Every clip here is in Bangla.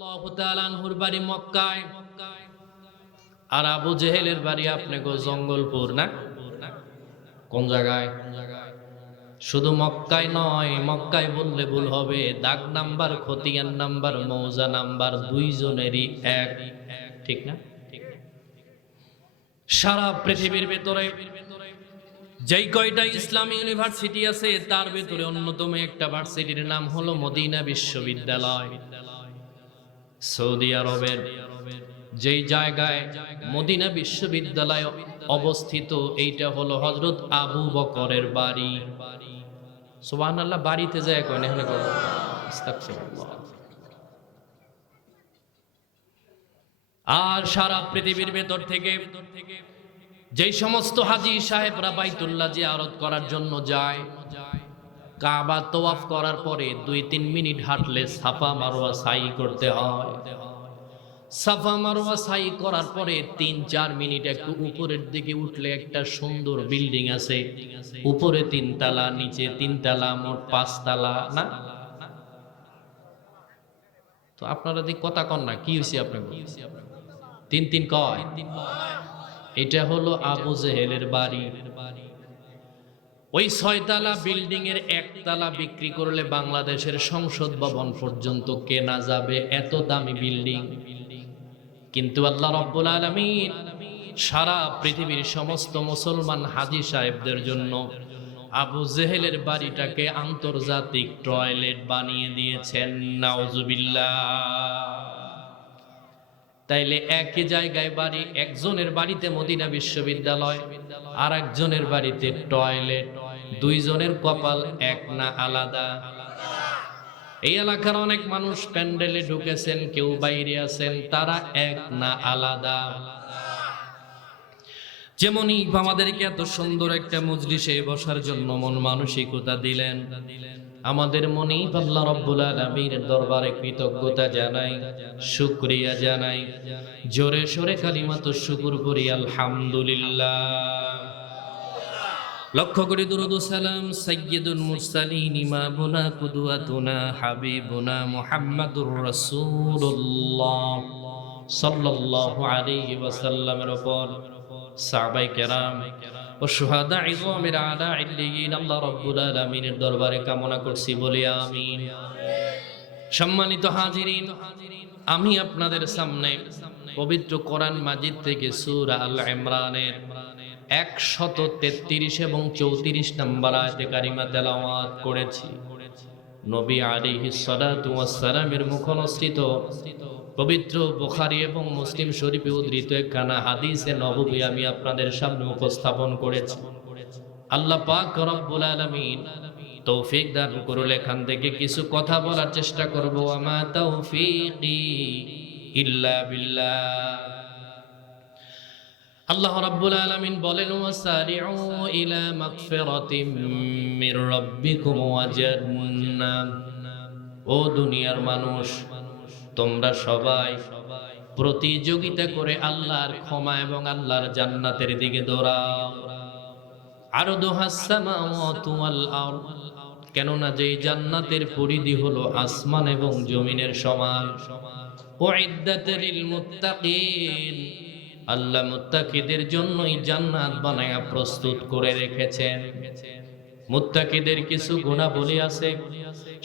আল্লাহু তাআলা আনহুর বাড়ি মক্কায়, আর আবু জেহেলের বাড়ি আপনাকে জঙ্গলপুর না? কোন জায়গায়? শুধু মক্কায় নয়, মক্কায় বললে ভুল হবে, দাগ নাম্বার, খতিয়ান নাম্বার, মৌজা নাম্বার দুইজনেরই এক, ঠিক না? সারা পৃথিবীর ভেতরে যেই কয়টা ইসলামী ইউনিভার্সিটি আছে তার ভেতরে অন্যতম একটা ভার্সিটির নাম হলো মদিনা বিশ্ববিদ্যালয়। সৌদি আরবের যেই জায়গায় মদিনা বিশ্ববিদ্যালয় অবস্থিত, এইটা হলো হযরত আবু বকরের বাড়ি। সুবহানাল্লাহ। বাড়িতে যায় কয় না, এখানে কয় আস্তাগফিরুল্লাহ। আর সারা পৃথিবীর ভেতর থেকে যেই সমস্ত হাজী সাহেবরা বাইতুল্লাহ জিয়ারত করার জন্য যায়, কাবা তওয়াফ করার পরে 2-3 মিনিট হাঁটলে সাফা মারওয়া সাই করতে হয়। সাফা মারওয়া সাই করার পরে 3-4 মিনিট একটু উপরের দিকে উঠলে একটা সুন্দর বিল্ডিং আছে, উপরে 3 তলা, নিচে 3 তলা, মোট 5 তলা না? তো আপনারা দিক কথা কন না, কি হইছে আপনাদের? 3 কয়? এটা হলো আবু জেহেলের বাড়ি। ওই 6 তলা বিল্ডিং এর 1 তলা বিক্রি করলে বাংলাদেশের সংসদ ভবন পর্যন্ত কেনা যাবে, এত দামি বিল্ডিং। কিন্তু আল্লাহ রাব্বুল আলামিন সারা পৃথিবীর সমস্ত মুসলমান হাজী সাহেবদের জন্য আবু জেহেলের বাড়িটাকে আন্তর্জাতিক টয়লেট বানিয়ে দিয়েছেন। নাউজুবিল্লাহ। তাইলে একই জায়গায় বাড়ি, একজনের বাড়িতে মদিনা বিশ্ববিদ্যালয়, আর একজনের বাড়িতে টয়লেট, দুইজনের কপাল এক না আলাদা? এই এলাকার অনেক মানুষ প্যান্ডেলে ঢুকেছেন, কেউ বাইরে আছেন, তারা এক না আলাদা? যেমনই আমাদেরকে এত সুন্দর একটা মজলিসে বসার জন্য মন মানসিকতা দিলেন, আমাদের মনেই আল্লাহ রাব্বুল আলামিনের দরবারে কৃতজ্ঞতা জানাই, শুকরিয়া জানাই, জোরে সোরে কালিমাতুশ শুকর করি আলহামদুলিল্লাহ। লক্ষ্য করে দুরূদ ও সালাম সাইয়্যিদুল মুরসালিন ইমামুনা কুদওয়াতুনা হাবিবুনা মুহাম্মাদুর রাসূলুল্লাহ সাল্লাল্লাহু আলাইহি ওয়াসাল্লামের উপর, সাহাবায়ে কেরাম ও শুহাদা ইযমের আলা ইল্লিয়িন আল্লাহ রাব্বুল আলামিনের দরবারে কামনা করছি, বলি আমিন। সম্মানিত হাজিরিন, আমি আপনাদের সামনে পবিত্র কোরআন মাজিদ থেকে সূরা আল ইমরানের 133 এবং 34 নম্বর আয়াতে কারিমা তেলাওয়াত করেছি। নবী আলাইহিস সালাতু ওয়াস সালামের মুখনিসৃত পবিত্র বুখারী এবং মুসলিম শরীফে উদ্ধৃত একখানা হাদিসে নববী আমি আপনাদের সামনে উপস্থাপন করেছি। আল্লাহ পাক রব্বুল আলামিন তৌফিক দান করলে এখান থেকে কিছু কথা বলার চেষ্টা করব। আমা তাওফীকি ইল্লা বিল্লাহ। আল্লাহ রাব্বুল আলামিন বলেন, ওয়াসারিউ ইলা মাগফিরাতিম মির রাব্বিকুম ওয়া জান্নাহ। ও দুনিয়ার মানুষ, তোমরা সবাই প্রতিযোগিতা করে আল্লাহর ক্ষমা এবং আল্লাহর জান্নাতের দিকে দৌড়াও। আরদুহাস সামাওয়াতু ওয়াল আরদ, কেননা যেই জান্নাতের পরিধি হলো আসমান এবং জমিনের সমান। উইদ্দাত লিল মুত্তাকিন, আল্লাহ মুত্তাকিদের জন্যই জান্নাত বানায়া প্রস্তুত করে রেখেছেন। মুত্তাকিদের কিছু গুণাবলী আছে,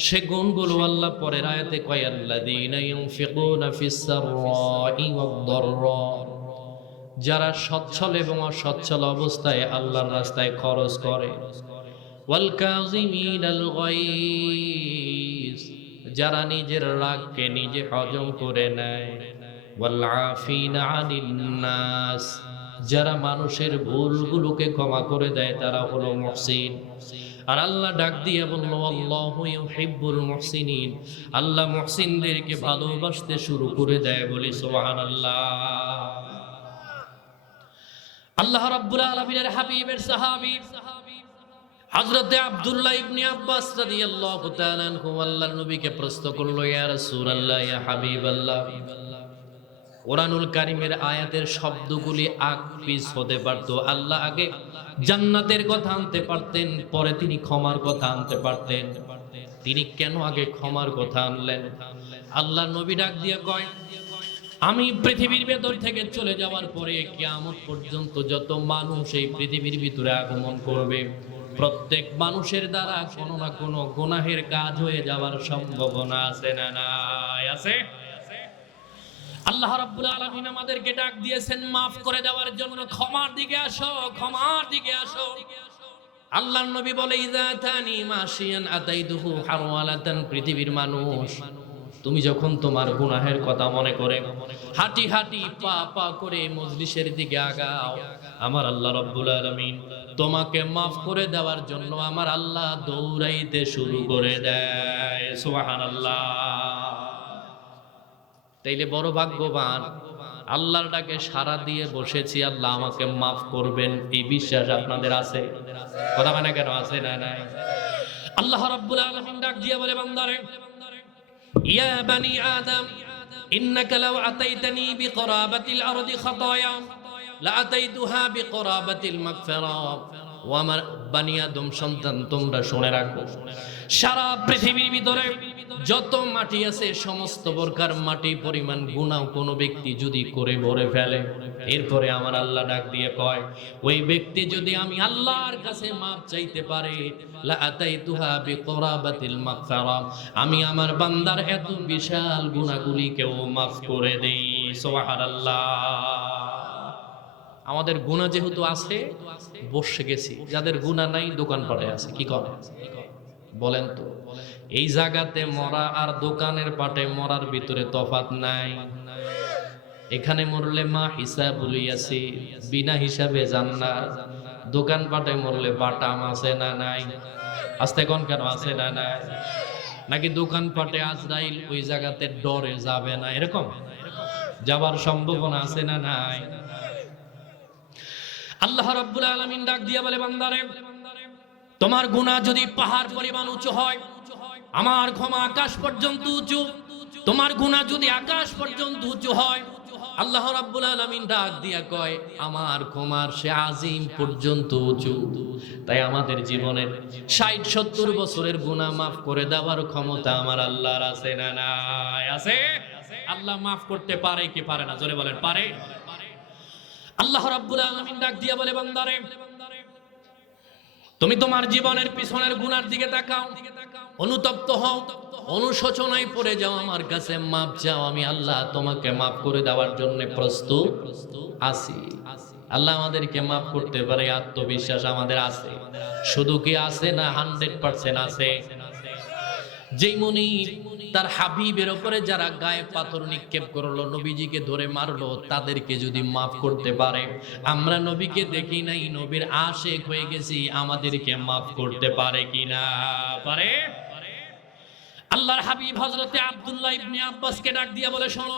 সে গুণগুলো আল্লাহ পরের আয়াতে কয়, আল্লাযীনা ইউনফিকুনা ফিস সাররাই ওয়াদ দাররা, যারা সচ্ছল এবং অসচ্ছল অবস্থায় আল্লাহর রাস্তায় খরচ করে। ওয়াল কাযিমিনাল গায়জ, যারা নিজের রাগকে নিজে হজম করে নেয়। ওয়াল আফিনা আনিন নাস, যারা মানুষের ভুলগুলোকে ক্ষমা করে দেয়, তারা হলো মুহসিন। আর আল্লাহ ডাক দিয়ে বলল, আল্লাহু ইউহিব্বুল মুহসিনিন, আল্লাহ মুহসিনদেরকে ভালোবাসতে শুরু করে দেয়। বলি সুবহানাল্লাহ। আল্লাহ রাব্বুল আলামিনের হাবিবের সাহাবী হযরতে আব্দুল্লাহ ইবনে আব্বাস রাদিয়াল্লাহু তাআলা আনহু আল্লাহর নবীকে প্রশ্ন করলো, ইয়া রাসূলুল্লাহ, ইয়া হাবিবাল্লাহ, কোরআনুল কারীমের আয়াতের শব্দগুলি আগ পিছ হতে পারত, আল্লাহ আগে জান্নাতের কথা আনতে পারতেন, পরে তিনি ক্ষমার কথা আনতে পারতেন, তিনি কেন আগে ক্ষমার কথা আনলেন? আল্লাহ নবী ডাক দিয়ে কয়, আমি পৃথিবীর ভেতর থেকে চলে যাওয়ার পরে কিয়ামত পর্যন্ত যত মানুষ এই পৃথিবীর ভিতরে আগমন করবে, প্রত্যেক মানুষের দ্বারা কোনো না কোনো গুনাহের কাজ হয়ে যাওয়ার সম্ভাবনা আছে না নাই? আছে। আল্লাহ রাব্বুল আলামিন আমাদেরকে ডাক দিয়েছেন মাফ করে দেওয়ার জন্য। ক্ষমার দিকে আসো, ক্ষমার দিকে আসো। আল্লাহর নবী বলে, ইযা তানি মাশিয়ান আতাইতুহু হারওয়ালাতান। পৃথিবীর মানুষ, তুমি যখন তোমার গুনাহের কথা মনে করে হাঁটি হাঁটি পা পা করে মজলিসের দিকে আগাও, আমার আল্লাহ রাব্বুল আলামিন তোমাকে মাফ করে দেওয়ার জন্য আমার আল্লাহ দৌড়াইতে শুরু করে দেয়। সুবহানাল্লাহ। তাইলে বড় ভাগ্যবান, আল্লাহর ডাকে সাড়া দিয়ে বসেছি, আল্লাহ আমাকে মাফ করবেন, এই বিশ্বাস আপনাদের আছে? কথা মানে কেন আছে না নাই? আল্লাহ রাব্বুল আলামিন ডাক দিয়ে বলে, বান্দারে, ইয়া বানি আদম ইন্নাকা লাউ আতাইতানি বিকরাবাতিল আরদি খাতায়া লা আতাইতুহা বিকরাবাতিল মাগফিরা। ও আমার বানি আদম সন্তান, তোমরা শুনে রাখো, সারা পৃথিবীর ভিতরে যত মাটি আছে সমস্ত প্রকার মাটি পরিমাণ গুনাহ কোনো ব্যক্তি যদি করে ভরে ফেলে, এরপরে আমার আল্লাহ ডাক দিয়ে কয়, ওই ব্যক্তি যদি আমি আল্লাহর কাছে মাপ চাইতে পারে, লা আতাইতুহা বিকরাবাতিল মাগফিরা, আমি আমার বান্দার এত বিশাল গুনাহগুলিকেও মাফ করে দেই। সুবহানাল্লাহ। আমাদের গুনাহ যেহেতু আছে বসে গেছি, যাদের গুনাহ নাই দোকানপাটে আছে, কি করে বলেন তো? এই জায়গাতে মরা আর দোকানের পাটে মরার ভিতরে তফাৎ নাই। এখানে মরলে মা হিসাব বলিয়াছি, বিনা হিসাবে জান্নাত। দোকান পাটে মরলে বাটাম আছে না নাই? আস্তে কোন কেন আছে না নাই? নাকি দোকান পাটে আজরাইল ওই জায়গাতে ডরে যাবে না, এরকম যাবার সম্ভাবনা আছে না নাই? আল্লাহ রাব্বুল আলামিন ডাক দিয়া বলে, বান্দারে, তোমার গুনাহ যদি পাহাড় পরিমাণ উঁচু হয়, আমার ক্ষমা আকাশ পর্যন্ত উঁচু। তোমার গুনাহ যদি আকাশ পর্যন্ত উঁচু হয়, আল্লাহ রাব্বুল আলামিন ডাক দিয়া কয়, আমার ক্ষমার সে আজিম পর্যন্ত উঁচু। তাই আমাদের জীবনের ৬০-৭০ বছরের গুনাহ মাফ করে দেওয়ার ক্ষমতা আমার আল্লাহর আছে না নাই? আছে। আল্লাহ মাফ করতে পারে কি পারে না? জোরে বলেন, পারে। আল্লাহ রাব্বুল আলামিন ডাক দিয়া বলে, বান্দারে, তুমি তোমার জীবনের পিছনের গুনার দিকে তাকাও, অনুতপ্ত হও, অনুশোচনায় পড়ে যাও, আমার কাছে মাপ চাও, আমি আল্লাহ তোমাকে মাফ করে দেওয়ার জন্য প্রস্তুত আছি। আল্লাহ আমাদেরকে মাফ করতে পারে, আত্মবিশ্বাস আমাদের আছে। শুধু কি আছে না, 100% আছে। যেই মুনি তার হাবিবের উপরে যারা গায়ে পাথর নিক্ষেপ করলো, নবীজিকে ধরে মারলো, তাদেরকে যদি মাফ করতে পারে, আমরা নবীকে দেখি নাই, নবীর আশিক হয়ে গেছি, আমাদেরকে মাফ করতে পারে কিনা? পারে। আল্লাহর হাবিব হযরতে আব্দুল্লাহ ইবনে আব্বাসকে ডাক দিয়া বলে, শোনো,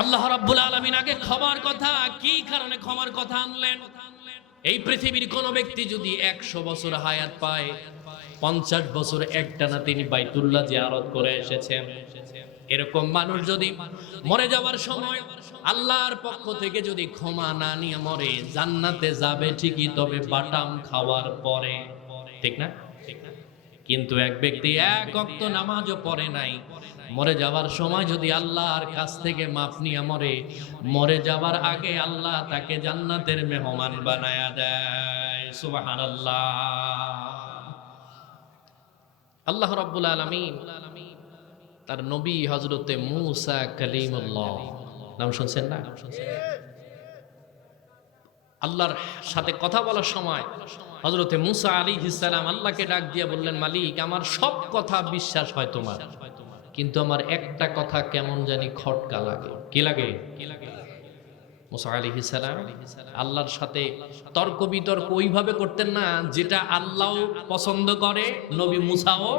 আল্লাহ রাব্বুল আলামিন আগে ক্ষমার কথা, কি কারণে ক্ষমার কথা আনলেন? এই পৃথিবীর কোন ব্যক্তি যদি 100 বছর হায়াত পায়, 50 বছর একটানা তিনি বাইতুল্লাহ জিয়ারত করে এসেছেন, এরকম মানুষ যদি মরে যাওয়ার সময় আল্লাহর পক্ষ থেকে যদি ক্ষমা না নিয়ে মরে, জান্নাতে যাবে ঠিকই, তবে বাটাম খাওয়ার পরে, ঠিক না? কিন্তু এক ব্যক্তি এক ওয়াক্ত নামাজও পড়ে নাই, মরে যাওয়ার সময় যদি আল্লাহর কাছ থেকে মাফ নিয়ে মরে, মরে যাওয়ার আগে আল্লাহ তাকে জান্নাতের মেহমান বানায়া দেয়। সুবহানাল্লাহ। আল্লাহ রাব্বুল আলামিন তার নবী হযরতে মূসা কালিমুল্লাহ, নাম শুনছেন না? আল্লাহর সাথে কথা বলার সময় হযরতে মূসা আলাইহিস সালাম আল্লাহকে ডাক দিয়ে বললেন, মালিক, আমার সব কথা বিশ্বাস হয় তোমার, কিন্তু আমার একটা কথা কেমন জানি খটকা লাগে। কি লাগে? মূসা আলাইহিস সালাম আল্লাহর সাথে তর্ক বিতর্ক ওইভাবে করতেন না যেটা আল্লাহ পছন্দ করে, নবী মূসাও।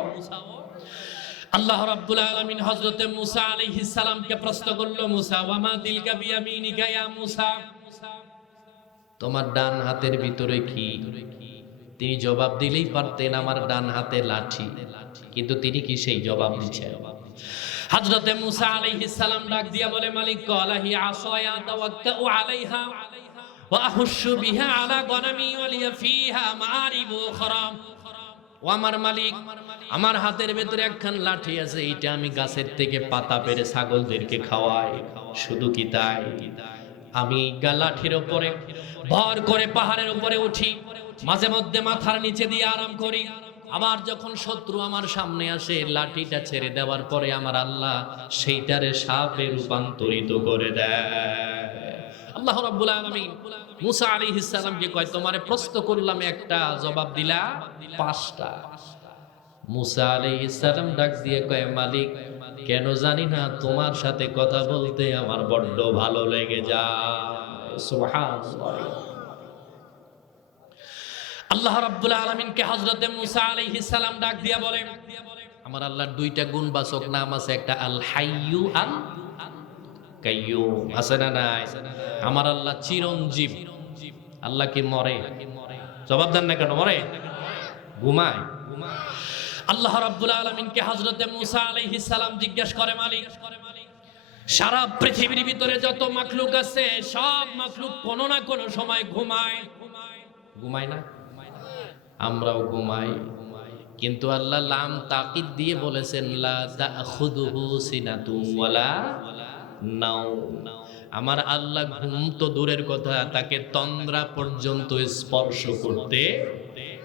আল্লাহ রাব্বুল আলামিন হযরতে মূসা আলাইহিস সালামকে প্রশ্ন করলো, মূসা, ওয়া মা তিলকা বিয়ামিনিকা ইয়া মূসা, তোমার ডান হাতের ভিতরে কি? তিনি জবাব দিলেই পারতেন, আমার ডান হাতে লাঠি, কিন্তু তিনি কি সেই জবাব দিচ্ছেন? হযরতে মূসা আলাইহিস সালাম ডাক দিয়া বলে, মালিক, ক্বালা হি আসায়া তাওয়াক্কাউ আলাইহা ওয়া আহুশু বিহা আলা গনামি ওয়া লিয়া ফিহা মাআরিবু উখরা। ও ও আমার মালিক, আমার হাতের ভেতরে একখান লাঠি আছে, এইটা আমি গাছের থেকে পাতা পেড়ে ছাগলদেরকে খাওয়াই। শুধু কি তাই, আমি লাঠির উপরে ভর করে পাহাড়ের উপরে উঠি, মাঝে মধ্যে মাথার নিচে দিয়ে আরাম করি। আবার যখন শত্রু আমার সামনে আসে, লাঠিটা ছেড়ে দেওয়ার পরে আমার আল্লাহ সেইটারে সাপে রূপান্তরিত করে দেয়। আল্লাহ রাব্বুল আলামিন মুসা আলাইহিস সালামকে কয়, তোমারে প্রশ্ন করলাম একটা, জবাব দিলা পাঁচটা। মুসা আলাইহিস সালাম ডাক দিয়ে কয়, মালিক কেন জানি না তোমার সাথে কথা বলতে আমার বড্ড ভালো লেগে যায়। সুবহানাল্লাহ। আল্লাহ রাব্বুল আলামিনকে হযরতে মুসা আলাইহিস সালাম ডাক দিয়া বলে, আমার আল্লাহর দুইটা গুণবাচক নাম আছে, একটা আল হাইয়ু আল কাইয়ুম, আছে না নাই? আমার আল্লাহ চিরঞ্জীব। আল্লাহ কি মরে? জবাব দেন না কেন, মরে? ঘুমায়? আল্লাহ রাব্বুল আলামিনকে হযরতে মুসা আলাইহিস সালাম জিজ্ঞেস করে, মালিক সারা পৃথিবীর ভিতরে যত মাখলুক আছে সব মাখলুক কোন না কোন সময় ঘুমায়, ঘুমায় না? আমরাও ঘুমাই, কিন্তু আল্লাহ লাম তাকিদ দিয়ে বলেছেন লা তাখুযুহু সিনাতুন ওয়ালা নাওম। আমার আল্লাহ ঘুম তো দূরের কথা, তাকে তন্দ্রা পর্যন্ত স্পর্শ করতে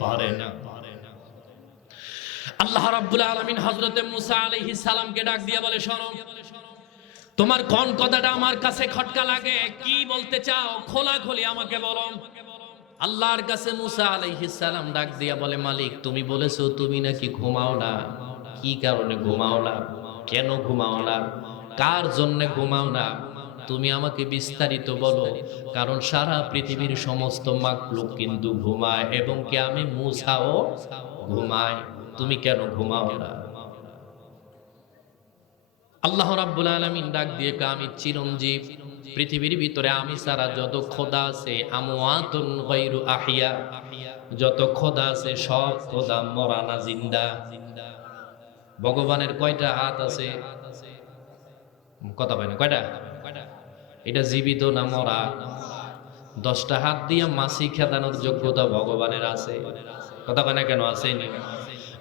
পারে না। আল্লাহ রাব্বুল আলামিন হযরতে মুসা আলাইহিস সালামকে ডাক দিয়ে বলে, শোনো, তোমার কোন কথাটা আমার কাছে খটকা লাগে, কি বলতে চাও খোলাখুলি আমাকে বলো। আল্লাহর কাছে মুসা আলাইহিস সালাম ডাক দিয়া বলে, মালিক তুমি বলেছো তুমি নাকি ঘুমাও না, কি কারণে ঘুমাও না, কেন ঘুমাও না, কার জন্য ঘুমাও না, তুমি আমাকে বিস্তারিত বলো। কারণ সারা পৃথিবীর সমস্ত মাখলুক কিন্তু ঘুমায়, এবং কি আমি মুসাও ঘুমাই, তুমি কেন ঘুমাও না? আল্লাহ রাব্বুল আলামিন ডাক দিয়ে কয়, আমি চিরঞ্জীব, পৃথিবীর ভিতরে আমি সারা যত খোদা আছে আমওয়াতুন গায়রু আহিয়া, যত খোদা আছে সব খোদা মরা না জিন্দা। ভগবানের কয়টা হাত আছে? কথা পায় না, কয়টা? এটা জীবিত না মরা? 10টা হাত দিয়ে মাছি খেদানোর যোগ্যতা ভগবানের আছে। কথা পায় না কেন? আসেনি?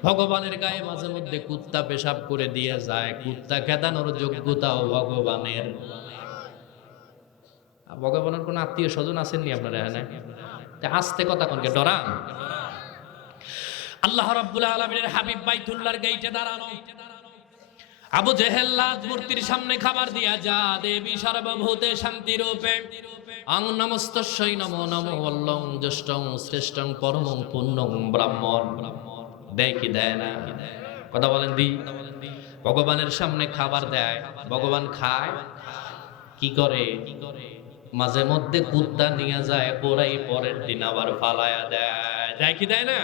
ভগবানের গায়ে মাঝে মধ্যে কুত্তা পেশাব করে দিয়ে যায়, কুত্তা খেদানোর যোগ্যতাও ভগবানের। ভগবানের কোন আত্মীয় স্বজন আছেননি আপনারা? আস্তে কথা কোনকে ডরান? আল্লাহ রাব্বুল আলামিনের হাবিব বাইতুল্লাহর গেইটে দাঁড়ানো, আবু জেহেল লাত মূর্তির সামনে খাবার দিয়া, যা দেবী সর্বভূতে শান্তি রূপে আং নমস্তস্যৈ নমো নমো অল্লং জ্যেষ্ঠং শ্রেষ্ঠং পরমং পুণ্যং ব্রাহ্মণ। দেয় কি দেয় না? কথা বলেন দি? ভগবানের সামনে খাবার দেয়, ভগবান খায়, কি করে? মাঝে মধ্যে কুত্তা নিয়ে যায়, ওরাই পরের দিন আবার ফালায়া দেয়। দেয় কি দেয় না?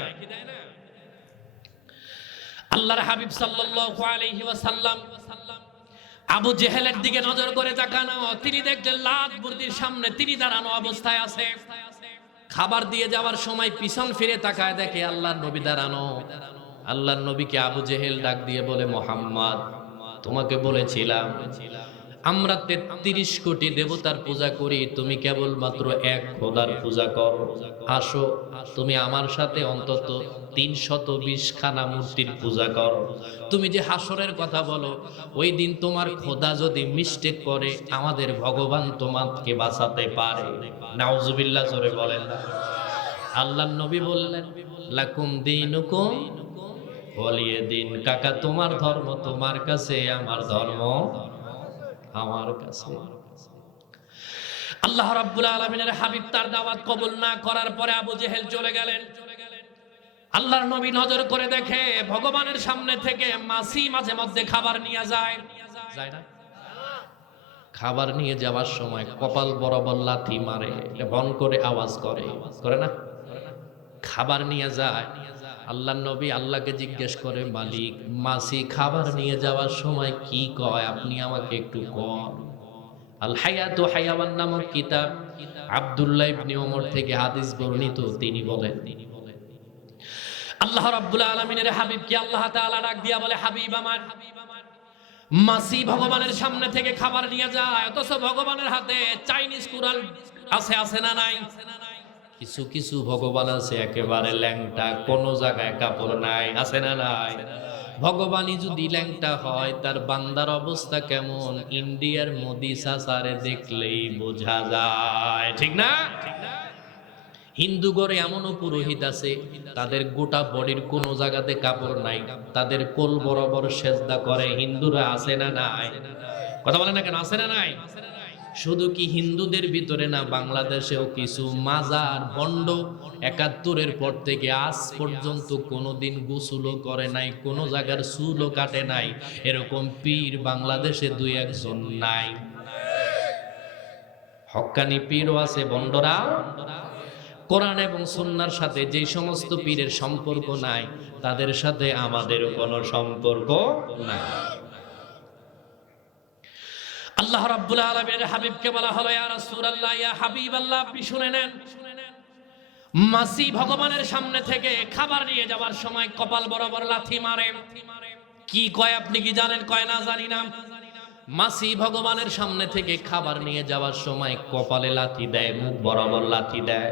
আল্লাহর হাবিব সাল্লাল্লাহু আলাইহি ওয়াসাল্লাম আবু জেহেলের দিকে নজর করে তাকানো, তিনি দেখলেন লাত মূর্তির সামনে তিনি দাঁড়ানো অবস্থায় আছে। খাবার দিয়ে যাওয়ার সময় পিছন ফিরে তাকায়, দেখে আল্লাহর নবী দাঁড়ানো। আল্লাহর নবীকে আবু জেহেল ডাক দিয়ে বলে, মুহাম্মদ তোমাকে বলেছিলাম আমরা 33 কোটি দেবতার পূজা করি, তুমি কেবলমাত্র এক খোদার পূজা করো। আসো তুমি আমার সাথে অন্তত 320 খানা মূর্তির পূজা করো। তুমি যে হাসরের কথা বলো, ওই দিন তোমার খোদা যদি মিস্টেক করে, আমাদের ভগবান তোমাকে বাঁচাতে পারে। নাউজুবিল্লাহ, জোরে বলেন না। আল্লাহর নবী বললেন, লাকুম দীনুকুম ওয়ালিয়া দিন। কাকা তোমার ধর্ম তোমার কাছে, আমার ধর্ম আমার কাছে। আল্লাহ রাব্বুল আলামিনের হাবিব তার দাওয়াত কবুল না করার পরে আবু জেহেল চলে গেলেন। আল্লাহর নবী নজর করে দেখে ভগবানের সামনে থেকে মাছি মাঝে মধ্যে খাবার নিয়ে যায়, যায় না? খাবার নিয়ে যাওয়ার সময় কপাল বরাবর লাথি মারে, বন করে আওয়াজ করে, করে না? খাবার নিয়ে যায়। আল্লাহর নবী আল্লাহকে জিজ্ঞেস করে, মালিক মাছি খাবার নিয়ে যাওয়ার সময় কি কয়, আপনি আমাকে একটু কোন। আল হায়াতু হায়াওয়ান নামক কিতাব আব্দুল্লাহ ইবনে ওমর থেকে হাদিস বর্ণিত, তিনি বলেন, আল্লাহ রাব্বুল আলামিনের হাবিবকে আল্লাহ তাআলা ডাক দিয়া বলে, হাবিব আমার, মাছি ভগবানের সামনে থেকে খাবার নিয়ে যায়, অথচ ভগবানের হাতে চাইনিজ কুড়াল আছে, আছে না নাই? কিছু কিছু ভগবান আছে একেবারে ল্যাংটা, কোনো জায়গায় কাপড় নাই, আছে না নাই? ভগবানই যদি ল্যাংটা হয়, তার বান্দার অবস্থা কেমন ইন্ডিয়ার মোদি সাসারে দেখলেই বোঝা যায়, ঠিক না? হিন্দু ঘরে এমনও পুরোহিত আছে, তাদের গোটা বডির কোনো জায়গাতে কাপড় নাই, তাদের কোল বরাবর সেজদা করে। হিন্দুরা আছে না নাই? কথা বলে না কেন, আছে না নাই? শুধু কি হিন্দুদের ভিতরে না, বাংলাদেশেও কিছু মাজার বন্ড ৭১-এর পর থেকে আজ পর্যন্ত কোনোদিন গোসলও করে নাই, কোনো জায়গার চুলও কাটে নাই, এরকম পীর বাংলাদেশে দুই একজন নাই? হক্কানি পীরও আছে, বন্ডরা। কোরআন এবং সুন্নাহর সাথে যে সমস্ত পীরের সম্পর্ক নাই, তাদের সাথে আমাদেরও কোনো সম্পর্ক নাই। আল্লাহ রাব্বুল আলামিনের হাবিবকে বলা হলো, ইয়া রাসূলুল্লাহ, ইয়া হাবিবাল্লাহ, আপনি শুনে নেন, মাসি ভগবানের সামনে থেকে খাবার নিয়ে যাওয়ার সময় কপাল বরাবর লাথি মারে। কি কয় আপনি কি জানেন? কয় না জানি না। মাসি ভগবানের সামনে থেকে খাবার নিয়ে যাওয়ার সময় কপালে লাথি দেয়, মুখ বরাবর লাথি দেয়,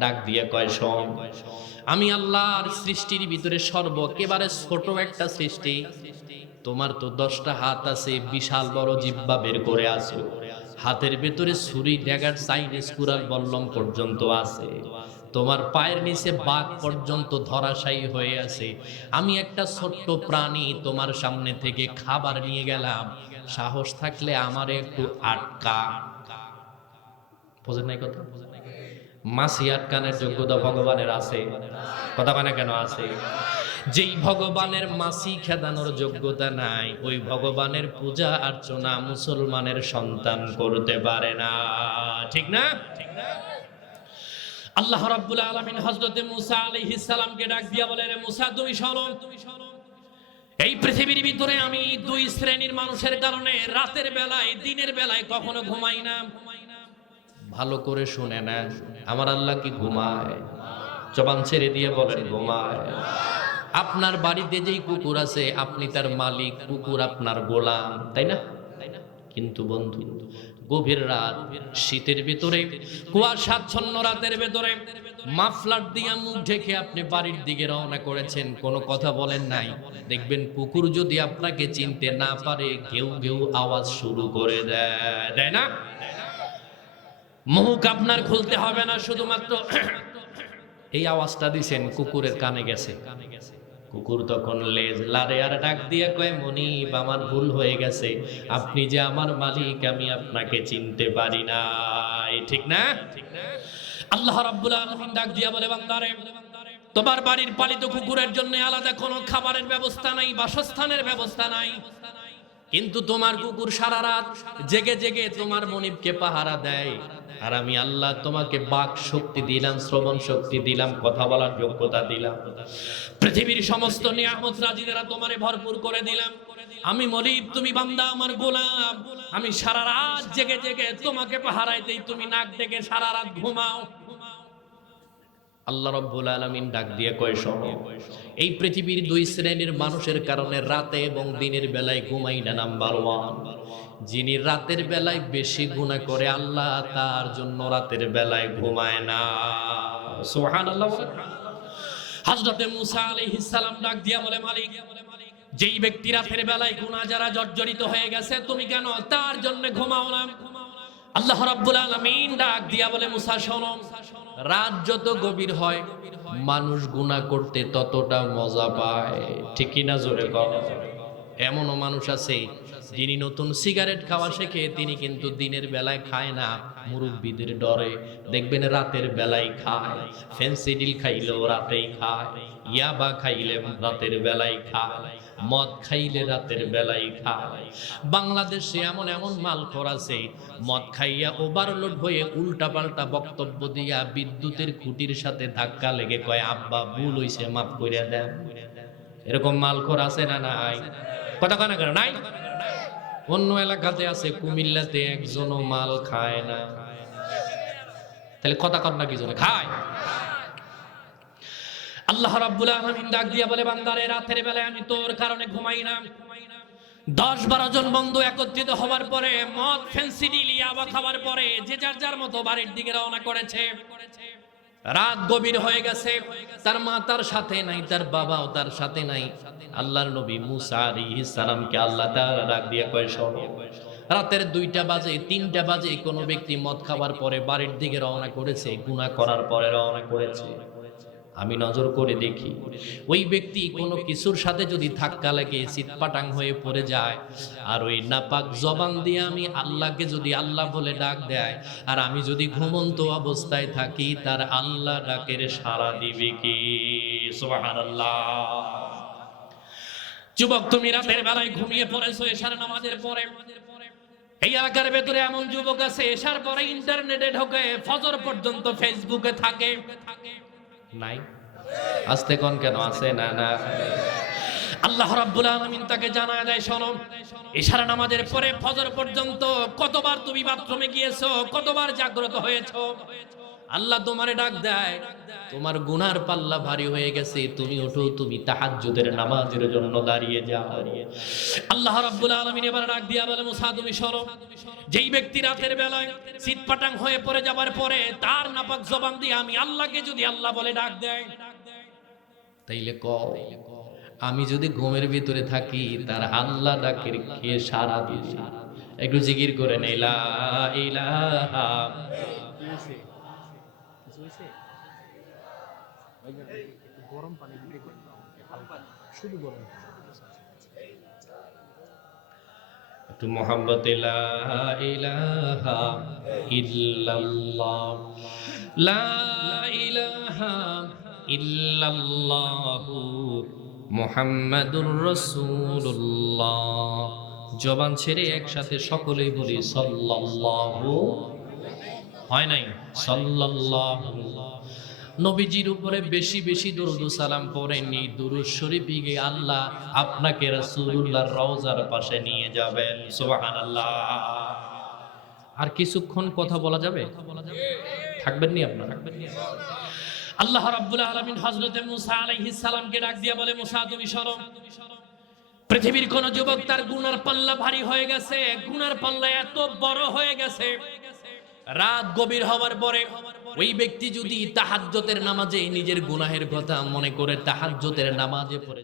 ডাক দিয়ে কয়, শোন, আমি আল্লাহর সৃষ্টির ভিতরে একেবারে ছোট একটা সৃষ্টি। তোমার তো 10টা হাত আছে, বিশাল বড় জিহ্বা বের করে আছো, হাতের ভেতরে ছুরি, ড্যাগার, চাইনিজ কুড়াল, বল্লম পর্যন্ত আছে, তোমার পায়ের নিচে বাঘ পর্যন্ত ধরাশায়ী হয়ে আছে। আমি একটা ছোট্ট প্রাণী তোমার সামনে থেকে খাবার নিয়ে গেলাম, সাহস থাকলে আমারে একটু আটকা। বোঝেন নাই কথা? মাসি আটকানের যোগ্যতা ভগবানের আছে, কথা মানে কেন আছে? যেই ভগবানের মাসি খেদানোর যোগ্যতা নাই, ওই ভগবানের পূজা অর্চনা মুসলমানের সন্তান করতে পারে না, ঠিক না? আল্লাহ রাব্বুল আলামিন হযরতে মুসা আলাইহিস সালামকে ডাক দিয়া বলে, রে মুসা, তুমি শোনো, এই পৃথিবীর ভিতরে আমি দুই শ্রেণীর মানুষের কারণে রাতের বেলায় দিনের বেলায় কখনো ঘুমাই না। ভালো করে শুনে নেন, আমার আল্লাহ কি ঘুমায়? জবান ছেড়ে দিয়ে বলেন, ঘুমায়। আপনার বাড়িতে যেই কুকুর আছে, আপনি তার মালিক, কুকুর আপনার গোলাম, তাই না? কিন্তু বন্ধু, গভীর রাত, শীতের ভিতরে, কুয়াশাচ্ছন্ন রাতের ভেতরে মাফলার দিয়ে মুখ ঢেকে আপনি বাড়ির দিকে রওনা করেছেন, কোনো কথা বলেন নাই। দেখবেন কুকুর যদি আপনাকে চিনতে না পারে, ঘেউ ঘেউ আওয়াজ শুরু করে দেয়, তাই না? মুখ আপনার খুলতে হবে না, শুধুমাত্র এই আওয়াজটা দিছেন, কুকুরের কানে গেছে। কুকুর তখন লেজ লাড়ে আর ডাক দিয়ে কয়, মনিব, আমার ভুল হয়ে গেছে, আপনি যে আমার মালিক, আমি আপনাকে চিনতে পারি নাই, ঠিক না? আল্লাহ রাব্বুল আলামিন ডাক দিয়া বলে, বান্দারে, তোমার বাড়ির পালিত কুকুরের জন্য আলাদা কোনো খাবারের ব্যবস্থা নাই, বাসস্থানের ব্যবস্থা নাই, কিন্তু তোমার কুকুর সারা রাত জেগে জেগে তোমার মনিবকে পাহারা দেয়। আর আমি আল্লাহ তোমাকে বাক শক্তি দিলাম, শ্রবণ শক্তি দিলাম, কথা বলার যোগ্যতা দিলাম, পৃথিবীর সমস্ত নিয়ামত রাজি দ্বারা তোমারে ভরপুর করে দিলাম। আমি মনিব, তুমি বান্দা, আমার গোলাম, আমি সারা রাত জেগে জেগে তোমাকে পাহারায় দেই, তুমি নাক ডেকে সারা রাত ঘুমাও। আল্লাহ রাব্বুল আলামিন ডাক দিয়ে কয়, শোনো, এই পৃথিবীর দুই শ্রেণীর মানুষের কারণে রাতে এবং দিনের বেলায় ঘুমাই না। নাম্বার 1, যিনি রাতের বেলায় বেশি গুনাহ করে, আল্লাহ তার জন্য রাতের বেলায় ঘুমায় না। সুবহানাল্লাহ। হযরতে মুসা আলাইহিস সালাম ডাক দিয়া বলে, মালিক, যেই ব্যক্তি রাতের বেলায় গুনাহ যারা জর্জরিত হয়ে গেছে, তুমি কেন তার জন্য ঘুমাও না? আল্লাহ রাব্বুল আলামিন ডাক দিয়া বলে, মুসা শোনো, রাত যত গভীর হয় মানুষ গুনাহ করতে ততটা মজা পায়, ঠিক কিনা? জোরে কর। এমনও মানুষ আছে যিনি নতুন সিগারেট খাওয়া শেখে, তিনি কিন্তু দিনের বেলায় খায় না, মুরব্বিদের ডরে, দেখবেন রাতের বেলায় খায়। ফেন্সিডিল খাইলেও রাতেই খায়, ইয়াবা খাইলে রাতের বেলায় খায়, মদ খাইলে রাতের বেলায় খায়। বাংলাদেশে এমন এমন মালখোর আছে, মদ খাইয়া ওভারলোড হয়ে উল্টা পাল্টা বক্তব্য দিয়া বিদ্যুতের খুঁটির সাথে ধাক্কা লেগে কয়, আব্বা ভুল হইছে, মাফ কইরা দেন। এরকম মালখোর আছে না নাই? কথা কানা কেন নাই? অন্য এলাকাতে আছে, কুমিল্লাতে একজনও মাল খায় না। তাহলে কথা কর না, কি জন্য খায়? আল্লাহ রাব্বুল আলামিন ডাক দিয়া বলে, বান্দারে, রাতের বেলায় আমি তোর কারণে ঘুমাই না। 10-12 জন বন্ধু একত্রিত হওয়ার পরে, মদ, ফেন্সিডিল, ইয়াবা খাওয়ার পরে যে যার যার মতো বাড়ির দিকে রওনা করেছে। রাত গভীর হয়ে গেছে, তার মা তার সাথে নাই, তার বাবাও তার সাথে নাই। আল্লাহর নবী মুসা আলাইহিস সালামকে আল্লাহ তাআলা ডাক দিয়ে কয়, শোনো, রাতের 2টা বাজে 3টা বাজে কোনো ব্যক্তি মদ খাবার পরে বাড়ির দিকে রওনা করেছে, গুনাহ করার পরে রওনা করেছে। আমি নজর করে দেখি ওই ব্যক্তি কোনো কিছুর সাথে যদি ধাক্কা লাগে চিৎপাটাং হয়ে পড়ে যায়, আর ওই নাপাক জবান দিয়ে আমি আল্লাহকে যদি আল্লাহ বলে ডাক দেয়, আর আমি যদি ঘুমন্ত অবস্থায় থাকি, তার আল্লাহ ডাকের সাড়া দিবে কি? সুবহানাল্লাহ। যুবক, তুমি রাতের বেলায় ঘুমিয়ে পড়েছো এশার নামাজের পরে। এই এলাকার ভেতরে এমন যুবক আছে এশার পরে ইন্টারনেটে ঢোকে, ফজর পর্যন্ত ফেসবুকে থাকে। নাই? আস্তে কোন কেন আছে? না না। আল্লাহ রাব্বুল আলামিন তাকে জানায় দেয়, শোনো, এশার নামাজের পরে ফজর পর্যন্ত কতবার তুমি বাথরুমে গিয়েছো, কতবার জাগ্রত হয়েছো। আল্লাহ তোমারে ডাক দেয়, তোমার গুনার পাল্লা ভারী হয়ে গেছে, তুমি ওঠো, তুমি তাহাজ্জুদের নামাজের জন্য দাঁড়িয়ে যাও। আল্লাহ রাব্বুল আলামিন এবার ডাক দিয়া বলে, মুসা তুমি সরো। যেই ব্যক্তি রাতের বেলায় চিৎপাটাং হয়ে পড়ে যাবার পরে তার নাপাক জবান দিয়ে আমি আল্লাহকে যদি আল্লাহ বলে ডাক দেয়, তাইলে কও, আমি যদি ঘুমের ভিতরে থাকি তার আল্লাহ ডাকের কে সাড়া দিবে? একটু জিকির করে নে, লা ইলাহা। গরম পানি দিতে শুধু গরম, একটু মোহাম্মতে লা ইলাহা ইল্লাল্লাহ, লা ইলাহা ইল্লাল্লাহু মুহাম্মাদুর রাসূলুল্লাহ। জবান ছেড়ে একসাথে সকলেই বলি সাল্লাল্লাহু। হয় নাই? সাল্লাল্লাহু। নবীজির উপরে বেশি বেশি দরুদ ও সালাম পড়েননি, দুরূদ শরীফ গিয়ে আল্লাহ আপনাকে রাসূলুল্লাহর রওজার পাশে নিয়ে যাবেন। সুবহানাল্লাহ। আর কিছুক্ষণ কথা বলা যাবে? থাকবেন নি আপনারা? আল্লাহ রাব্বুল আলামিন হযরত মুসা আলাইহিস সালামকে ডাক দিয়ে বলে, মুসা তুমি সরো। পৃথিবীর কোন যুবক তার গুনার পাল্লা ভারী হয়ে গেছে, গুনার পাল্লা এত বড় হয়ে গেছে, রাত গভীর হওয়ার পরে ওই ব্যক্তি যদি তাহাজ্জুদের নামাজে নিজের গুনাহের কথা মনে করে তাহাজ্জুদের নামাজে পড়ে